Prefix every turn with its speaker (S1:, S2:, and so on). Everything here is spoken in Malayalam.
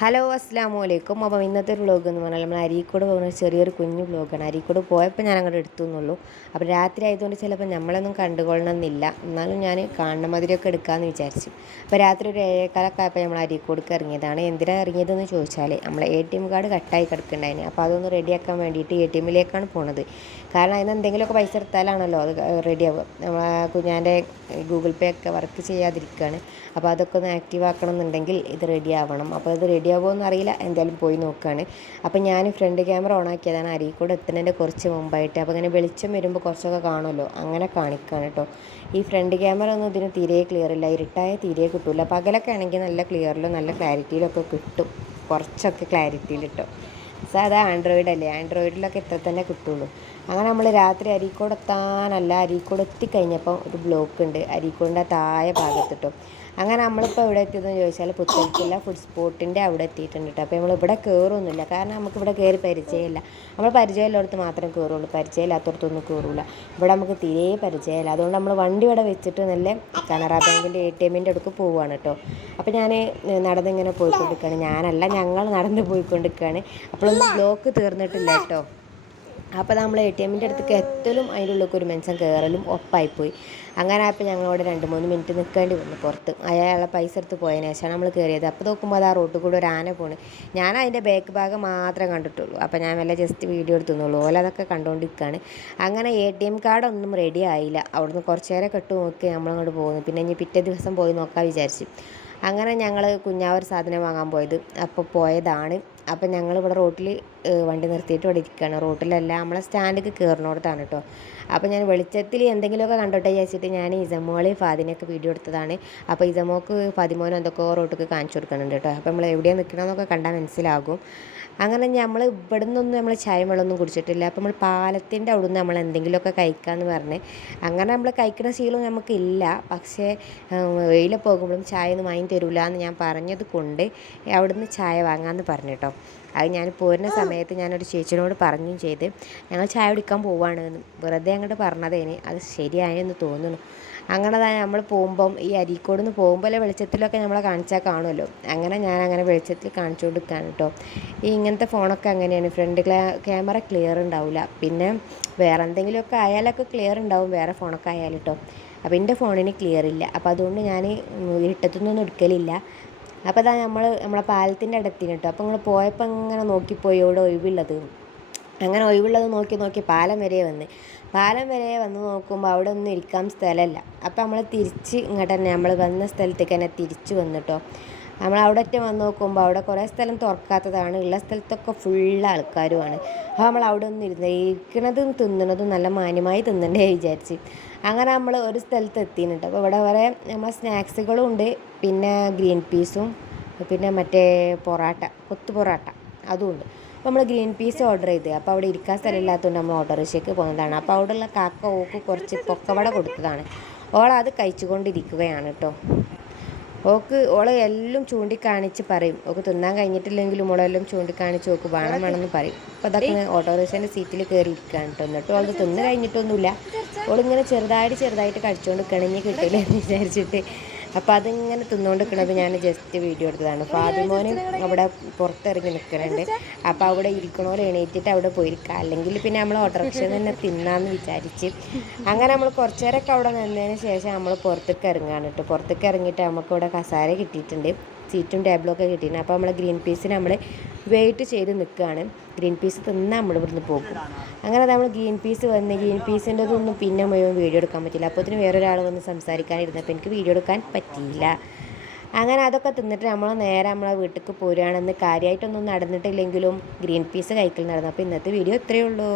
S1: ഹലോ അസ്സാമു അലൈക്കും അപ്പം ഇന്നത്തെ ഒരു വ്ലോഗ് എന്ന് പറഞ്ഞാൽ നമ്മൾ അരീക്കോട് പോകുന്ന ചെറിയൊരു കുഞ്ഞു വ്ലോഗാണ്. അരീക്കോട് പോയപ്പോൾ ഞാൻ അങ്ങോട്ട് എടുത്തു എന്നുള്ളൂ. അപ്പോൾ രാത്രി ആയതുകൊണ്ട് ചിലപ്പോൾ നമ്മളൊന്നും കണ്ടുകൊള്ളണമെന്നില്ല. എന്നാലും ഞാൻ കാണുന്ന മതിരിയൊക്കെ എടുക്കാമെന്ന് വിചാരിച്ചു. അപ്പോൾ രാത്രി ഒരു ഏഴേക്കാലൊക്കെ ആയപ്പോൾ നമ്മൾ അരീക്കോടേക്ക് ഇറങ്ങിയതാണ്. എന്തിനാണ് ഇറങ്ങിയതെന്ന് ചോദിച്ചാൽ നമ്മൾ എ ടി എം കാർഡ് കട്ടായി കിടക്കുന്നുണ്ടായിന്. അപ്പോൾ അതൊന്ന് റെഡിയാക്കാൻ വേണ്ടിയിട്ട് എ ടി എമ്മിലേക്കാണ് പോണത്. കാരണം അതിന് എന്തെങ്കിലുമൊക്കെ പൈസ എടുത്താലാണല്ലോ അത് റെഡിയാവുക. നമ്മളെ കുഞ്ഞാന്റെ ഗൂഗിൾ പേ ഒക്കെ വർക്ക് ചെയ്യാതിരിക്കുകയാണ്. അപ്പോൾ അതൊക്കെ ഒന്ന് ആക്റ്റീവ് ആക്കണം എന്നുണ്ടെങ്കിൽ ഇത് റെഡിയാവണം. അപ്പോൾ ഇത് റെഡി ആവുമോ അറിയില്ല എന്തായാലും പോയി നോക്കുകയാണ് അപ്പോൾ ഞാൻ ഫ്രണ്ട് ക്യാമറ ഓൺ ആക്കിയതാണ്. അരീക്കോട് എത്തുന്നതിന്റെ കുറച്ച് മുമ്പായിട്ട്. അപ്പോൾ ഇങ്ങനെ വെളിച്ചം വരുമ്പോൾ കുറച്ചൊക്കെ കാണുമല്ലോ. അങ്ങനെ കാണിക്കുകയാണ് കേട്ടോ. ഈ ഫ്രണ്ട് ക്യാമറ ഒന്നും ഇതിന് തീരെ ക്ലിയർ ഇല്ല. ഇരുട്ടായ തീരെ കിട്ടില്ല പകലൊക്കെ ആണെങ്കിൽ നല്ല ക്ലിയറിലും നല്ല ക്ലാരിറ്റിയിലൊക്കെ കിട്ടും. കുറച്ചൊക്കെ ക്ലാരിറ്റിയിൽ കിട്ടും. സാധാ ആൻഡ്രോയിഡ് അല്ലേ? ആൻഡ്രോയിഡിലൊക്കെ ഇത്ര തന്നെ കിട്ടുള്ളൂ. അങ്ങനെ നമ്മൾ രാത്രി അരീക്കോട് എത്താനല്ല അരീക്കോട് എത്തിക്കഴിഞ്ഞപ്പം ഒരു ബ്ലോക്ക് ഉണ്ട്. അരീക്കോടിന്റെ താഴെ ഭാഗത്തിട്ടോ അങ്ങനെ നമ്മളിപ്പോൾ എവിടെ എത്തിയതെന്ന് ചോദിച്ചാൽ പുത്തൻകില്ല ഫുഡ് സ്പോട്ടിന്റെ അവിടെ എത്തിയിട്ടുണ്ട് കേട്ടോ അപ്പോൾ നമ്മൾ ഇവിടെ കയറൊന്നുമില്ല കാരണം നമുക്ക് ഇവിടെ കയറി പരിചയമില്ല. നമ്മൾ പരിചയമുള്ളടത്ത് മാത്രം കയറുള്ളൂ പരിചയമില്ലാത്തടത്തൊന്നും കയറില്ല ഇവിടെ നമുക്ക് തീരെ പരിചയമില്ല. അതുകൊണ്ട് നമ്മൾ വണ്ടി ഇവിടെ വെച്ചിട്ട് നല്ല കനറ ബാങ്കിന്റെ എ ടി എമ്മിന്റെ അടുക്ക് പോവുകയാണ് കേട്ടോ അപ്പോൾ ഞാൻ നടന്നിങ്ങനെ പോയിക്കൊണ്ടിരിക്കുകയാണ് ഞാനല്ല ഞങ്ങൾ നടന്ന് പോയിക്കൊണ്ടിരിക്കുകയാണ് അപ്പോഴൊന്നും ബ്ലോക്ക് തീർന്നിട്ടില്ല കേട്ടോ അപ്പോൾ നമ്മൾ എ ടി എമ്മിന്റെ അടുത്തേക്ക് എത്തലും അതിന്റെ ഉള്ളിൽ ഒരു മനുഷ്യൻ കയറലും ഒപ്പായിപ്പോയി. അങ്ങനെ ആയപ്പോൾ ഞങ്ങളവിടെ രണ്ട് മൂന്ന് മിനിറ്റ് നിൽക്കേണ്ടി വന്നു പുറത്ത്. അയാളെ പൈസ എടുത്ത് പോയതിന് ശേഷമാണ് നമ്മൾ കയറിയത് അപ്പോൾ നോക്കുമ്പോൾ അത് ആ റോട്ടിൽ കൂടെ ഒരു ആന പോണ്. ഞാൻ അതിന്റെ ബാക്ക് ഭാഗം മാത്രമേ കണ്ടിട്ടുള്ളൂ. അപ്പോൾ ഞാൻ വല്ല ജസ്റ്റ് വീഡിയോ എടുത്തുന്നുള്ളൂ. ഓല അതൊക്കെ കണ്ടുകൊണ്ടിരിക്കുകയാണ് അങ്ങനെ എ ടി എം കാർഡൊന്നും റെഡി ആയില്ല. അവിടുന്ന് കുറച്ച് നേരം കെട്ടു നോക്കി നമ്മളങ്ങോട്ട് പോകുന്നു പിന്നെ. ഇനി പിറ്റേ ദിവസം പോയി നോക്കാൻ വിചാരിച്ചു. അങ്ങനെ ഞങ്ങൾ കുഞ്ഞാവർ സാധനം വാങ്ങാൻ പോയത്. അപ്പോൾ പോയതാണ്. അപ്പം ഞങ്ങൾ ഇവിടെ റോട്ടിൽ വണ്ടി നിർത്തിയിട്ട് ഇവിടെ ഇരിക്കുകയാണ് റോട്ടിലല്ല നമ്മളെ സ്റ്റാൻഡിലേക്ക് കയറുന്നിടത്താണ് കേട്ടോ അപ്പോൾ ഞാൻ വെളിച്ചത്തിൽ എന്തെങ്കിലുമൊക്കെ കണ്ടോട്ടെ വിചാരിച്ചിട്ട് ഞാൻ ഇസമോളി ഫാദിനെയൊക്കെ വീഡിയോ എടുത്തതാണ്. അപ്പോൾ ഇസമോക്ക് ഫാദിമോൻ എന്തൊക്കെയോ റോട്ടിൽ കാണിച്ചു കൊടുക്കുന്നുണ്ട് കേട്ടോ അപ്പോൾ നമ്മൾ എവിടെയാണ് നിൽക്കണമെന്നൊക്കെ കണ്ടാൽ മനസ്സിലാകും. അങ്ങനെ നമ്മൾ ഇവിടെ നിന്നൊന്നും നമ്മൾ ചായ വെള്ളമൊന്നും കുടിച്ചിട്ടില്ല. അപ്പോൾ നമ്മൾ പാലത്തിന്റെ അവിടെ നിന്ന് നമ്മൾ എന്തെങ്കിലുമൊക്കെ കഴിക്കാമെന്ന് പറഞ്ഞ്. അങ്ങനെ നമ്മൾ കഴിക്കുന്ന ശീലം നമുക്കില്ല പക്ഷേ വെയിൽ പോകുമ്പോഴും ചായ ഒന്നും വാങ്ങി തരില്ല എന്ന് ഞാൻ പറഞ്ഞത് കൊണ്ട് അവിടുന്ന് ചായ വാങ്ങാമെന്ന് പറഞ്ഞു കേട്ടോ അത് ഞാൻ പോരുന്ന സമയത്ത് ഞാനൊരു ചേച്ചിനോട് പറഞ്ഞും ചെയ്ത് ഞങ്ങൾ ചായ കുടിക്കാൻ പോവാണ് വെറുതെ അങ്ങോട്ട് പറഞ്ഞതേന് അത് ശരിയായെന്ന് തോന്നുന്നു. അങ്ങനെ തന്നെ നമ്മൾ പോകുമ്പം ഈ അരീക്കോട് നിന്ന് പോകുമ്പോൾ വെളിച്ചത്തിലൊക്കെ നമ്മളെ കാണിച്ചാൽ കാണുമല്ലോ അങ്ങനെ ഞാൻ അങ്ങനെ വെളിച്ചത്തിൽ കാണിച്ചു കൊടുക്കുകയാണ് കേട്ടോ ഈ ഇങ്ങനത്തെ ഫോണൊക്കെ അങ്ങനെയാണ് ഫ്രണ്ട് ക്യാമറ ക്ലിയർ ഉണ്ടാവില്ല പിന്നെ വേറെ എന്തെങ്കിലുമൊക്കെ ആയാലൊക്കെ ക്ലിയർ ഉണ്ടാവും വേറെ ഫോണൊക്കെ ആയാലും കേട്ടോ അപ്പോൾ എന്റെ ഫോണിന് ക്ലിയർ ഇല്ല. അപ്പോൾ അതുകൊണ്ട് ഞാൻ ഇരുട്ടത്തുനിന്നൊന്നും എടുക്കലില്ല. അപ്പോൾ അതാ നമ്മൾ നമ്മളെ പാലത്തിന്റെ അടുത്തിന് കേട്ടോ അപ്പോൾ നിങ്ങൾ പോയപ്പോൾ ഇങ്ങനെ നോക്കിപ്പോയി ഇവിടെ ഒഴിവുള്ളത്. അങ്ങനെ ഒഴിവുള്ളത് നോക്കി നോക്കി പാലം വരെ വന്ന്. പാലം വരെ വന്ന് നോക്കുമ്പോൾ അവിടെ ഒന്നും ഇരിക്കാൻ സ്ഥലമല്ല അപ്പോൾ നമ്മൾ തിരിച്ച് ഇങ്ങോട്ട് തന്നെ നമ്മൾ വന്ന സ്ഥലത്തേക്ക് തന്നെ തിരിച്ചു വന്നിട്ടോ നമ്മൾ അവിടെ ഒറ്റ വന്ന് നോക്കുമ്പോൾ അവിടെ കുറേ സ്ഥലം തുറക്കാത്തതാണ്. ഉള്ള സ്ഥലത്തൊക്കെ ഫുൾ ആൾക്കാരുമാണ്. അപ്പോൾ നമ്മൾ അവിടെ ഒന്നും ഇരുന്ന് ഇരിക്കണതും തിന്നണതും നല്ല മാന്യമായി തിന്നണ്ടേ വിചാരിച്ച്. അങ്ങനെ നമ്മൾ ഒരു സ്ഥലത്ത് എത്തിയിട്ടുണ്ട്. അപ്പോൾ ഇവിടെ കുറേ നമ്മൾ സ്നാക്സുകളും ഉണ്ട്. പിന്നെ ഗ്രീൻ പീസും പിന്നെ മറ്റേ പൊറാട്ട കൊത്തു പൊറാട്ട അതുമുണ്ട് അപ്പോൾ നമ്മൾ ഗ്രീൻ പീസ് ഓർഡർ ചെയ്ത്. അപ്പോൾ അവിടെ ഇരിക്കാൻ സ്ഥലമില്ലാത്തതുകൊണ്ട് നമ്മൾ ഓർഡർ ചെയ്ക്ക് പോകുന്നതാണ് അപ്പോൾ അവിടെയുള്ള കാക്ക ഓക്ക് കുറച്ച് പൊക്കവട കൊടുത്തതാണ്. ഓൾ അത് കഴിച്ചുകൊണ്ടിരിക്കുകയാണ് കേട്ടോ. ഓക്ക് ഓളെ എല്ലാം ചൂണ്ടിക്കാണിച്ച് പറയും. ഓക്ക് തിന്നാൻ കഴിഞ്ഞിട്ടില്ലെങ്കിലും ഓളെല്ലാം ചൂണ്ടിക്കാണിച്ച് ഓക്ക് വേണം വേണമെന്ന് പറയും. അപ്പോൾ അതൊക്കെ ഓട്ടോറിക്ഷന്റെ സീറ്റിൽ കയറി ഇരിക്കുകയാണ് കേട്ടോ എന്നിട്ട് ഓൾക്ക് തിന്ന് കഴിഞ്ഞിട്ടൊന്നുമില്ല. ഓളിങ്ങനെ ചെറുതായിട്ട് ചെറുതായിട്ട് കഴിച്ചുകൊണ്ട് കിണഞ്ഞ് കിട്ടില്ല എന്ന് വിചാരിച്ചിട്ട്. അപ്പോൾ അതിങ്ങനെ തിന്നുകൊണ്ട് നിൽക്കുന്നത് ഞാൻ ജസ്റ്റ് വീഡിയോ എടുത്തതാണ്. ഫാദിമോന് അവിടെ പുറത്തിറങ്ങി നിൽക്കുന്നുണ്ട് അപ്പോൾ അവിടെ ഇരിക്കണോലെ എണീറ്റിട്ട് അവിടെ പോയിരിക്കുക അല്ലെങ്കിൽ പിന്നെ നമ്മൾ ഓട്ടോറിക്ഷയിൽ തന്നെ തിന്നാന്ന് വിചാരിച്ച്. അങ്ങനെ നമ്മൾ കുറച്ച് നേരമൊക്കെ അവിടെ നിന്നതിന് ശേഷം നമ്മൾ പുറത്തേക്ക് ഇറങ്ങുകയാണ് കേട്ടോ. പുറത്തേക്ക് ഇറങ്ങിയിട്ട് നമുക്കിവിടെ കസാര കിട്ടിയിട്ടുണ്ട്. സീറ്റും ടേബിളും ഒക്കെ കിട്ടിയിട്ടുണ്ട്. അപ്പോൾ നമ്മൾ ഗ്രീൻ പീസിന് നമ്മൾ വെയിറ്റ് ചെയ്ത് നിൽക്കുകയാണ്. ഗ്രീൻ പീസ് തിന്നാൽ നമ്മൾ ഇവിടുന്ന് പോകും. അങ്ങനെ നമ്മൾ ഗ്രീൻ പീസ് വന്ന് ഗ്രീൻ പീസിന്റെ ഒന്നും പിന്നെ മുഴുവൻ വീഡിയോ എടുക്കാൻ പറ്റില്ല. അപ്പോൾ അതിന് വേറൊരാൾ വന്ന് സംസാരിക്കാനിരുന്നപ്പോൾ എനിക്ക് വീഡിയോ എടുക്കാൻ പറ്റിയില്ല. അങ്ങനെ അതൊക്കെ തിന്നിട്ട് നമ്മൾ നേരെ നമ്മളെ വീട്ടിലേക്ക് പോരുകയാണെന്ന് കാര്യമായിട്ടൊന്നും നടന്നിട്ടില്ലെങ്കിലും ഗ്രീൻ പീസ് കഴിക്കൽ നടന്നു. അപ്പോൾ ഇന്നത്തെ വീഡിയോ ഇത്രയേ ഉള്ളൂ.